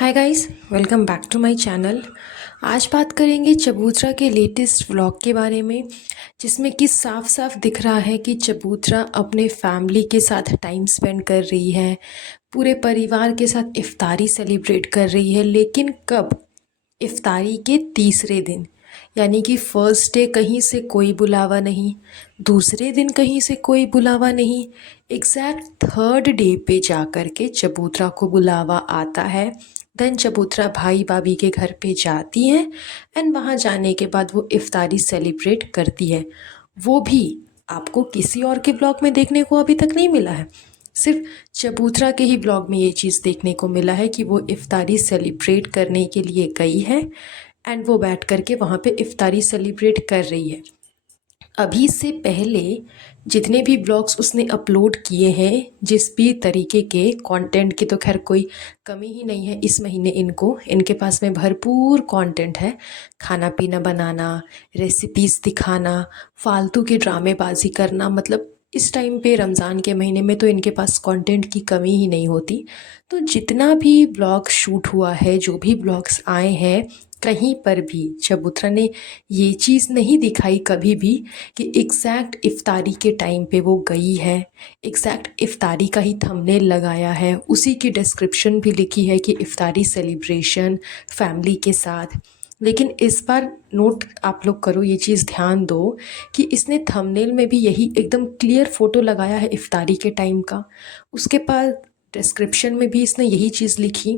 Hi guys, welcome back to my channel. आज बात करेंगे चबूतरा के लेटेस्ट व्लॉग के बारे में, जिसमें कि साफ साफ दिख रहा है कि चबूतरा अपने फैमिली के साथ टाइम स्पेंड कर रही है, पूरे परिवार के साथ इफ्तारी सेलिब्रेट कर रही है। लेकिन कब? इफ्तारी के तीसरे दिन, यानी कि फर्स्ट डे कहीं से कोई बुलावा नहीं, दूसरे दिन कहीं से कोई बुलावा नहीं, एग्जैक्ट थर्ड डे पे जा कर के चबूतरा को बुलावा आता है। देन चबूतरा भाई भाभी के घर पे जाती है एंड वहाँ जाने के बाद वो इफ्तारी सेलिब्रेट करती है। वो भी आपको किसी और के ब्लॉग में देखने को अभी तक नहीं मिला है। सिर्फ चबूतरा के ही ब्लॉग में ये चीज़ देखने को मिला है कि वो इफ्तारी सेलिब्रेट करने के लिए गई है एंड वो बैठ कर के वहाँ पे इफ्तारी सेलिब्रेट कर रही है। अभी से पहले जितने भी ब्लॉग्स उसने अपलोड किए हैं, जिस भी तरीके के कंटेंट की तो खैर कोई कमी ही नहीं है इस महीने इनके पास में भरपूर कंटेंट है। खाना पीना बनाना, रेसिपीज़ दिखाना, फालतू की ड्रामेबाजी करना, मतलब इस टाइम पे रमज़ान के महीने में तो इनके पास कंटेंट की कमी ही नहीं होती। तो जितना भी ब्लॉग शूट हुआ है, जो भी ब्लॉग्स आए हैं, कहीं पर भी चबूतरा ने ये चीज़ नहीं दिखाई कभी भी कि एग्जैक्ट इफ्तारी के टाइम पे वो गई है। एग्जैक्ट इफ्तारी का ही थंबनेल लगाया है, उसी की डिस्क्रिप्शन भी लिखी है कि इफ्तारी सेलिब्रेशन फैमिली के साथ। लेकिन इस बार नोट आप लोग करो, ये चीज़ ध्यान दो कि इसने थंबनेल में भी यही एकदम क्लियर फ़ोटो लगाया है इफ्तारी के टाइम का। उसके बाद डिस्क्रिप्शन में भी इसने यही चीज़ लिखी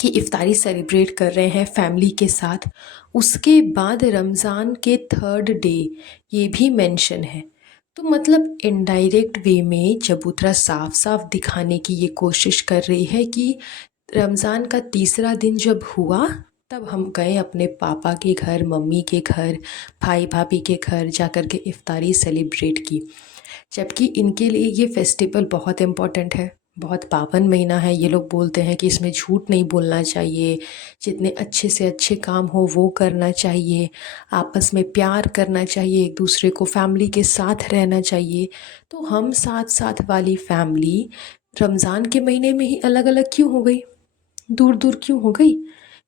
कि इफ्तारी सेलिब्रेट कर रहे हैं फैमिली के साथ। उसके बाद रमज़ान के थर्ड डे ये भी मेंशन है। तो मतलब इनडायरेक्ट वे में चबूतरा साफ साफ दिखाने की ये कोशिश कर रही है कि रमज़ान का तीसरा दिन जब हुआ तब हम गए अपने पापा के घर, मम्मी के घर, भाई भाभी के घर जा कर के इफ्तारी सेलिब्रेट की। जबकि इनके लिए ये फेस्टिवल बहुत इम्पॉर्टेंट है, बहुत पावन महीना है। ये लोग बोलते हैं कि इसमें झूठ नहीं बोलना चाहिए, जितने अच्छे से अच्छे काम हो वो करना चाहिए, आपस में प्यार करना चाहिए, एक दूसरे को फैमिली के साथ रहना चाहिए। तो हम साथ साथ वाली फैमिली रमज़ान के महीने में ही अलग अलग क्यों हो गई, दूर दूर क्यों हो गई?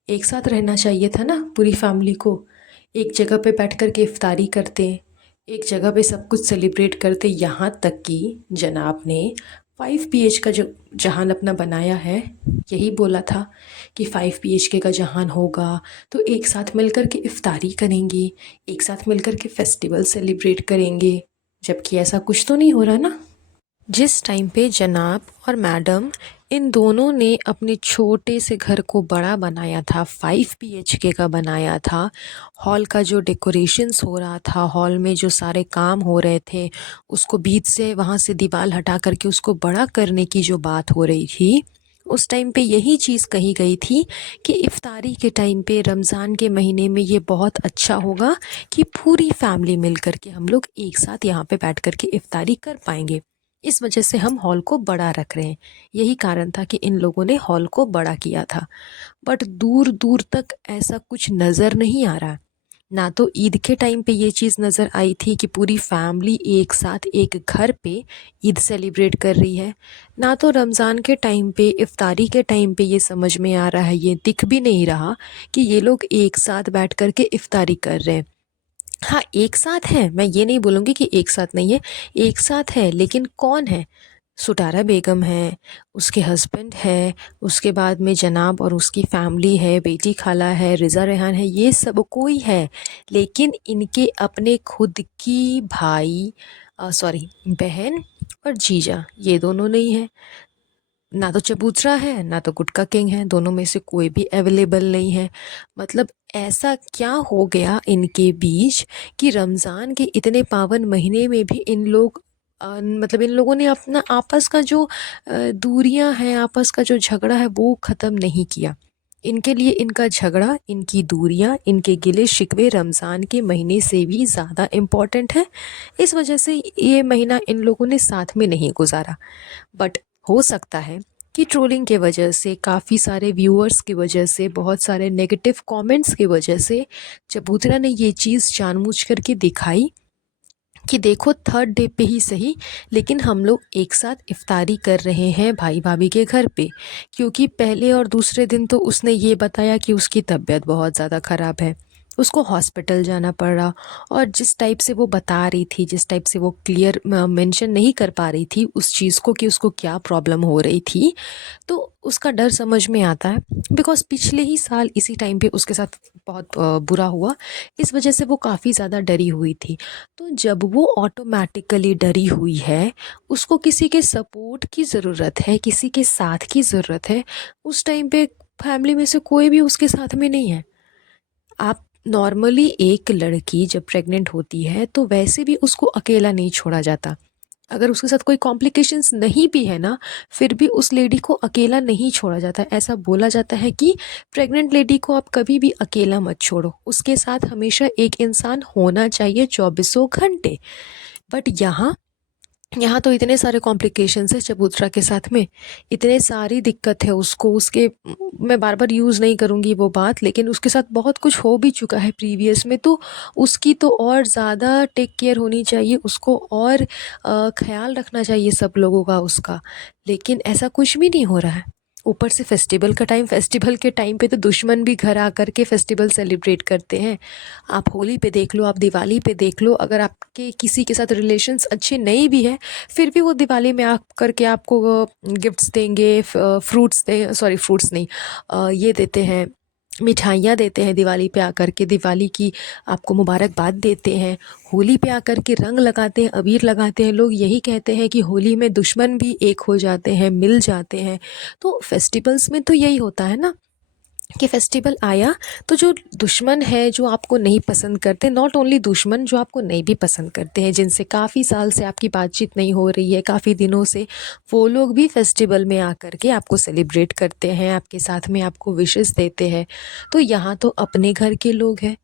एक साथ रहना चाहिए था ना पूरी फैमिली को। एक जगह पे बैठ कर के इफ्तारी करते, एक जगह पे सब कुछ सेलिब्रेट करते। यहाँ तक कि जनाब ने 5 BH का जो जहान अपना बनाया है, यही बोला था कि 5 BH का जहान होगा तो एक साथ मिलकर के इफ्तारी करेंगे, एक साथ मिलकर के फेस्टिवल सेलिब्रेट करेंगे। जबकि ऐसा कुछ तो नहीं हो रहा ना। जिस टाइम पे जनाब और मैडम इन दोनों ने अपने छोटे से घर को बड़ा बनाया था, 5 BH का बनाया था, हॉल का जो डेकोरेशंस हो रहा था, हॉल में जो सारे काम हो रहे थे, उसको बीच से वहाँ से दीवार हटा करके उसको बड़ा करने की जो बात हो रही थी, उस टाइम पे यही चीज़ कही गई थी कि इफ्तारी के टाइम पे रमज़ान के महीने में ये बहुत अच्छा होगा कि पूरी फैमिली मिल कर के हम लोग एक साथ यहाँ पे बैठ कर के इफ्तारी कर पाएंगे। इस वजह से हम हॉल को बड़ा रख रहे हैं। यही कारण था कि इन लोगों ने हॉल को बड़ा किया था। बट दूर दूर तक ऐसा कुछ नज़र नहीं आ रहा। ना तो ईद के टाइम पे ये चीज़ नज़र आई थी कि पूरी फैमिली एक साथ एक घर पे ईद सेलिब्रेट कर रही है, ना तो रमज़ान के टाइम पे इफ्तारी के टाइम पे ये समझ में आ रहा है, ये दिख भी नहीं रहा कि ये लोग एक साथ बैठ कर के इफ्तारी कर रहे हैं। हाँ, एक साथ है, मैं ये नहीं बोलूँगी कि एक साथ नहीं है, एक साथ है, लेकिन कौन है? सुटारा बेगम है, उसके हस्बैंड है, उसके बाद में जनाब और उसकी फैमिली है, बेटी खाला है, रिज़ा रेहान है, ये सब कोई है। लेकिन इनके अपने खुद की भाई, सॉरी, बहन और जीजा, ये दोनों नहीं है। ना तो चबूतरा है, ना तो गुटका किंग है, दोनों में से कोई भी अवेलेबल नहीं है। मतलब ऐसा क्या हो गया इनके बीच कि रमज़ान के इतने पावन महीने में भी इन लोग मतलब इन लोगों ने अपना आपस का जो दूरियां हैं, आपस का जो झगड़ा है वो ख़त्म नहीं किया। इनके लिए इनका झगड़ा, इनकी दूरियां, इनके गिले शिकवे रमज़ान के महीने से भी ज़्यादा इम्पॉर्टेंट है। इस वजह से ये महीना इन लोगों ने साथ में नहीं गुजारा। बट हो सकता है कि ट्रोलिंग के वजह से, काफ़ी सारे व्यूअर्स की वजह से, बहुत सारे नेगेटिव कमेंट्स की वजह से चबूतरा ने ये चीज़ जानबूझ करके दिखाई कि देखो थर्ड डे पे ही सही, लेकिन हम लोग एक साथ इफ्तारी कर रहे हैं भाई भाभी के घर पे। क्योंकि पहले और दूसरे दिन तो उसने ये बताया कि उसकी तबीयत बहुत ज़्यादा ख़राब है, उसको हॉस्पिटल जाना पड़ रहा। और जिस टाइप से वो बता रही थी, जिस टाइप से वो क्लियर मेंशन नहीं कर पा रही थी उस चीज़ को कि उसको क्या प्रॉब्लम हो रही थी, तो उसका डर समझ में आता है। बिकॉज़ पिछले ही साल इसी टाइम पे उसके साथ बहुत बुरा हुआ, इस वजह से वो काफ़ी ज़्यादा डरी हुई थी। तो जब वो ऑटोमेटिकली डरी हुई है, उसको किसी के सपोर्ट की ज़रूरत है, किसी के साथ की ज़रूरत है, उस टाइम पे फैमिली में से कोई भी उसके साथ में नहीं है। आप नॉर्मली एक लड़की जब प्रेग्नेंट होती है तो वैसे भी उसको अकेला नहीं छोड़ा जाता। अगर उसके साथ कोई कॉम्प्लिकेशंस नहीं भी है ना, फिर भी उस लेडी को अकेला नहीं छोड़ा जाता। ऐसा बोला जाता है कि प्रेग्नेंट लेडी को आप कभी भी अकेला मत छोड़ो, उसके साथ हमेशा एक इंसान होना चाहिए चौबीसों घंटे। बट यहाँ तो इतने सारे कॉम्प्लिकेशंस है चबूतरा के साथ में, इतने सारी दिक्कत है उसको, उसके मैं बार बार यूज़ नहीं करूँगी वो बात, लेकिन उसके साथ बहुत कुछ हो भी चुका है प्रीवियस में। तो उसकी तो और ज़्यादा टेक केयर होनी चाहिए उसको, और ख्याल रखना चाहिए सब लोगों का उसका। लेकिन ऐसा कुछ भी नहीं हो रहा है। ऊपर से फेस्टिवल के टाइम पे तो दुश्मन भी घर आकर के फेस्टिवल सेलिब्रेट करते हैं। आप होली पे देख लो, आप दिवाली पे देख लो, अगर आपके किसी के साथ रिलेशंस अच्छे नहीं भी है, फिर भी वो दिवाली में आ करके आपको गिफ्ट्स देंगे, फ्रूट्स दे सॉरी फ्रूट्स नहीं, ये देते हैं, मिठाइयाँ देते हैं दिवाली पे आकर के, दिवाली की आपको मुबारकबाद देते हैं। होली पे आकर के रंग लगाते हैं, अबीर लगाते हैं। लोग यही कहते हैं कि होली में दुश्मन भी एक हो जाते हैं, मिल जाते हैं। तो फेस्टिवल्स में तो यही होता है ना, कि फेस्टिवल आया तो जो दुश्मन है, जो आपको नहीं पसंद करते, नॉट ओनली दुश्मन, जो आपको नहीं भी पसंद करते हैं, जिनसे काफ़ी साल से आपकी बातचीत नहीं हो रही है, काफ़ी दिनों से, वो लोग भी फेस्टिवल में आकर के आपको सेलिब्रेट करते हैं, आपके साथ में आपको विशेस देते हैं। तो यहाँ तो अपने घर के लोग हैं,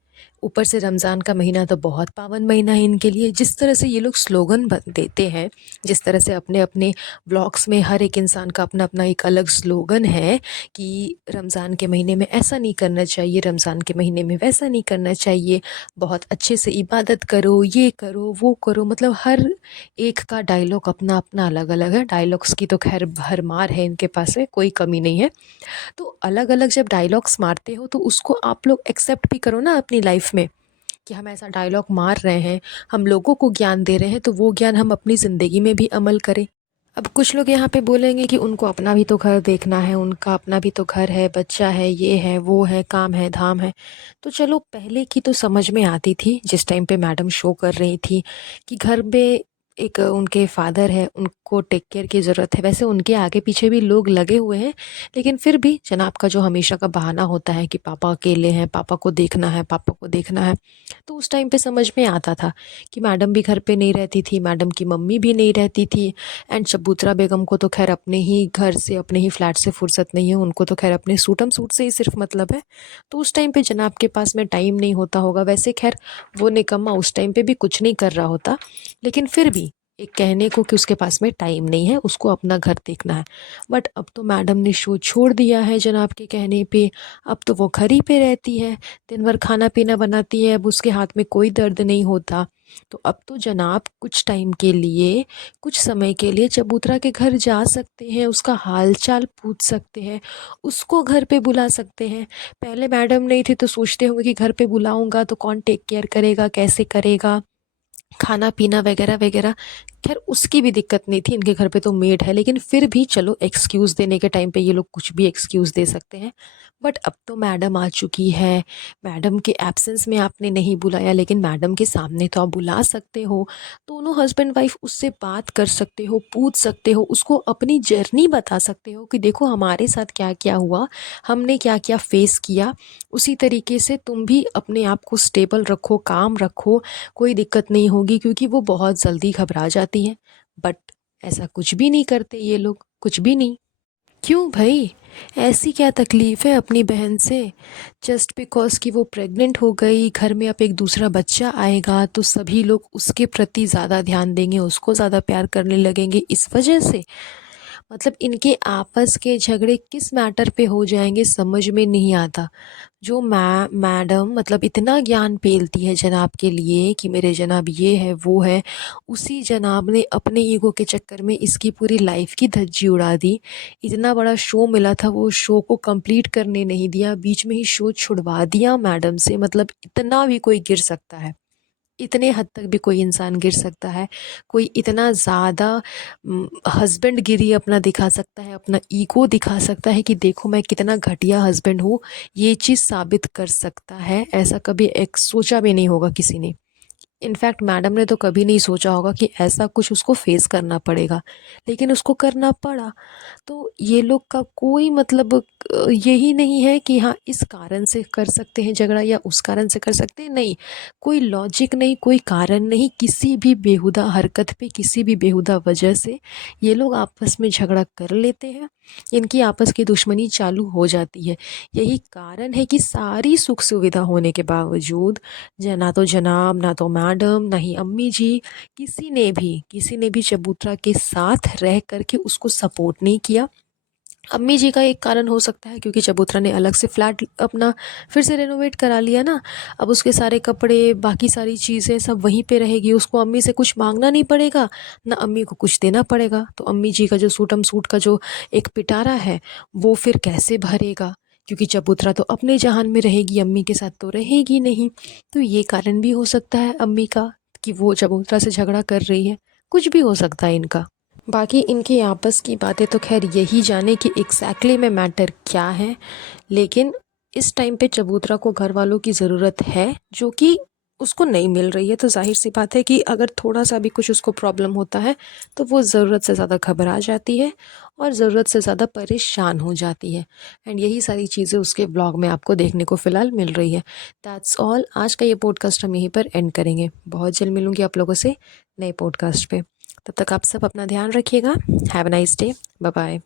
ऊपर से रमज़ान का महीना तो बहुत पावन महीना है इनके लिए। जिस तरह से ये लोग स्लोगन देते हैं, जिस तरह से अपने अपने ब्लॉग्स में हर एक इंसान का अपना अपना एक अलग स्लोगन है कि रमज़ान के महीने में ऐसा नहीं करना चाहिए, रमज़ान के महीने में वैसा नहीं करना चाहिए, बहुत अच्छे से इबादत करो, ये करो वो करो। मतलब हर एक का डायलॉग अपना अपना अलग अलग है। डायलॉग्स की तो खैर भरमार है इनके पास में, कोई कमी नहीं है। तो अलग अलग जब डायलॉग्स मारते हो तो उसको आप लोग एक्सेप्ट भी करो ना अपनी लाइफ में, कि हम ऐसा डायलॉग मार रहे हैं, हम लोगों को ज्ञान दे रहे हैं, तो वो ज्ञान हम अपनी ज़िंदगी में भी अमल करें। अब कुछ लोग यहाँ पे बोलेंगे कि उनको अपना भी तो घर देखना है, उनका अपना भी तो घर है, बच्चा है, ये है वो है, काम है धाम है। तो चलो पहले की तो समझ में आती थी, जिस टाइम पे मैडम शो कर रही थी कि घर में एक उनके फादर है, उनको टेक केयर की ज़रूरत है। वैसे उनके आगे पीछे भी लोग लगे हुए हैं, लेकिन फिर भी जनाब का जो हमेशा का बहाना होता है कि पापा अकेले हैं, पापा को देखना है, पापा को देखना है। तो उस टाइम पे समझ में आता था कि मैडम भी घर पे नहीं रहती थी, मैडम की मम्मी भी नहीं रहती थी, एंड चबूतरा बेगम को तो खैर अपने ही घर से, अपने ही फ्लैट से फुर्सत नहीं है, उनको तो खैर अपने सूटम सूट से ही सिर्फ मतलब है। तो उस टाइम पे जनाब के पास में टाइम नहीं होता होगा। वैसे खैर वो निकम्मा उस टाइम पे भी कुछ नहीं कर रहा होता, लेकिन फिर भी एक कहने को कि उसके पास में टाइम नहीं है, उसको अपना घर देखना है। बट अब तो मैडम ने शो छोड़ दिया है जनाब के कहने पे, अब तो वो घर ही पे रहती है, दिन भर खाना पीना बनाती है, अब उसके हाथ में कोई दर्द नहीं होता। तो अब तो जनाब कुछ टाइम के लिए, कुछ समय के लिए चबूतरा के घर जा सकते हैं, उसका हाल चाल पूछ सकते हैं, उसको घर पे बुला सकते हैं। पहले मैडम नहीं थी तो सोचते होंगे कि घर पे बुलाऊंगा तो कौन टेक केयर करेगा, कैसे करेगा, खाना पीना वगैरह वगैरह। खैर उसकी भी दिक्कत नहीं थी, इनके घर पे तो मेड है, लेकिन फिर भी चलो एक्सक्यूज़ देने के टाइम पे ये लोग कुछ भी एक्सक्यूज़ दे सकते हैं। बट अब तो मैडम आ चुकी है, मैडम के एब्सेंस में आपने नहीं बुलाया, लेकिन मैडम के सामने तो आप बुला सकते हो। दोनों हस्बैंड वाइफ उससे बात कर सकते हो, पूछ सकते हो, उसको अपनी जर्नी बता सकते हो कि देखो हमारे साथ क्या क्या हुआ, हमने क्या क्या फेस किया। उसी तरीके से तुम भी अपने आप को स्टेबल रखो, काम रखो, कोई दिक्कत नहीं होगी, क्योंकि वो बहुत जल्दी घबरा जाती हैं। बट ऐसा कुछ भी नहीं करते ये लोग, कुछ भी नहीं। क्यों भाई, ऐसी क्या तकलीफ़ है अपनी बहन से? जस्ट बिकॉज़ कि वो प्रेग्नेंट हो गई, घर में अब एक दूसरा बच्चा आएगा तो सभी लोग उसके प्रति ज़्यादा ध्यान देंगे, उसको ज़्यादा प्यार करने लगेंगे, इस वजह से? मतलब इनके आपस के झगड़े किस मैटर पे हो जाएंगे समझ में नहीं आता। जो मैडम मतलब इतना ज्ञान पेलती है जनाब के लिए कि मेरे जनाब ये है वो है, उसी जनाब ने अपने ईगो के चक्कर में इसकी पूरी लाइफ की धज्जी उड़ा दी। इतना बड़ा शो मिला था, वो शो को कंप्लीट करने नहीं दिया, बीच में ही शो छुड़वा दिया मैडम से। मतलब इतना भी कोई गिर सकता है, इतने हद तक भी कोई इंसान गिर सकता है। कोई इतना ज़्यादा हस्बैंड गिरी अपना दिखा सकता है, अपना ईगो दिखा सकता है कि देखो मैं कितना घटिया हस्बैंड हूँ। ये चीज़ साबित कर सकता है, ऐसा कभी एक सोचा भी नहीं होगा किसी ने। इनफैक्ट मैडम ने तो कभी नहीं सोचा होगा कि ऐसा कुछ उसको फेस करना पड़ेगा, लेकिन उसको करना पड़ा। तो ये लोग का कोई मतलब यही नहीं है कि हाँ इस कारण से कर सकते हैं झगड़ा या उस कारण से कर सकते हैं, नहीं। कोई लॉजिक नहीं, कोई कारण नहीं, किसी भी बेहुदा हरकत पे, किसी भी बेहुदा वजह से ये लोग आपस में झगड़ा कर लेते हैं। इनकी आपस की दुश्मनी चालू हो जाती है। यही कारण है कि सारी सुख सुविधा होने के बावजूद ना तो जनाब, ना तो मैडम, ना ही अम्मी जी, किसी ने भी चबूतरा के साथ रह करके उसको सपोर्ट नहीं किया। अम्मी जी का एक कारण हो सकता है क्योंकि चबूतरा ने अलग से फ्लैट अपना फिर से रेनोवेट करा लिया ना। अब उसके सारे कपड़े, बाकी सारी चीज़ें सब वहीं पे रहेगी, उसको अम्मी से कुछ मांगना नहीं पड़ेगा, ना अम्मी को कुछ देना पड़ेगा। तो अम्मी जी का जो सूटम सूट का जो एक पिटारा है वो फिर कैसे भरेगा, क्योंकि चबूतरा तो अपने जहान में रहेगी, अम्मी के साथ तो रहेगी नहीं। तो ये कारण भी हो सकता है अम्मी का कि वो चबूतरा से झगड़ा कर रही है। कुछ भी हो सकता है इनका। बाकी इनकी आपस की बातें तो खैर यही जाने कि एग्जैक्टली में मैटर क्या है। लेकिन इस टाइम पे चबूतरा को घर वालों की ज़रूरत है, जो कि उसको नहीं मिल रही है। तो जाहिर सी बात है कि अगर थोड़ा सा भी कुछ उसको प्रॉब्लम होता है तो वो ज़रूरत से ज़्यादा घबरा जाती है और ज़रूरत से ज़्यादा परेशान हो जाती है। एंड यही सारी चीज़ें उसके ब्लॉग में आपको देखने को फ़िलहाल मिल रही है। That's all. आज का ये पॉडकास्ट हम यहीं पर एंड करेंगे। बहुत जल्द मिलूँगी आप लोगों से नए पॉडकास्ट पे। तब तक आप सब अपना ध्यान रखिएगा। Have a nice day. Bye bye.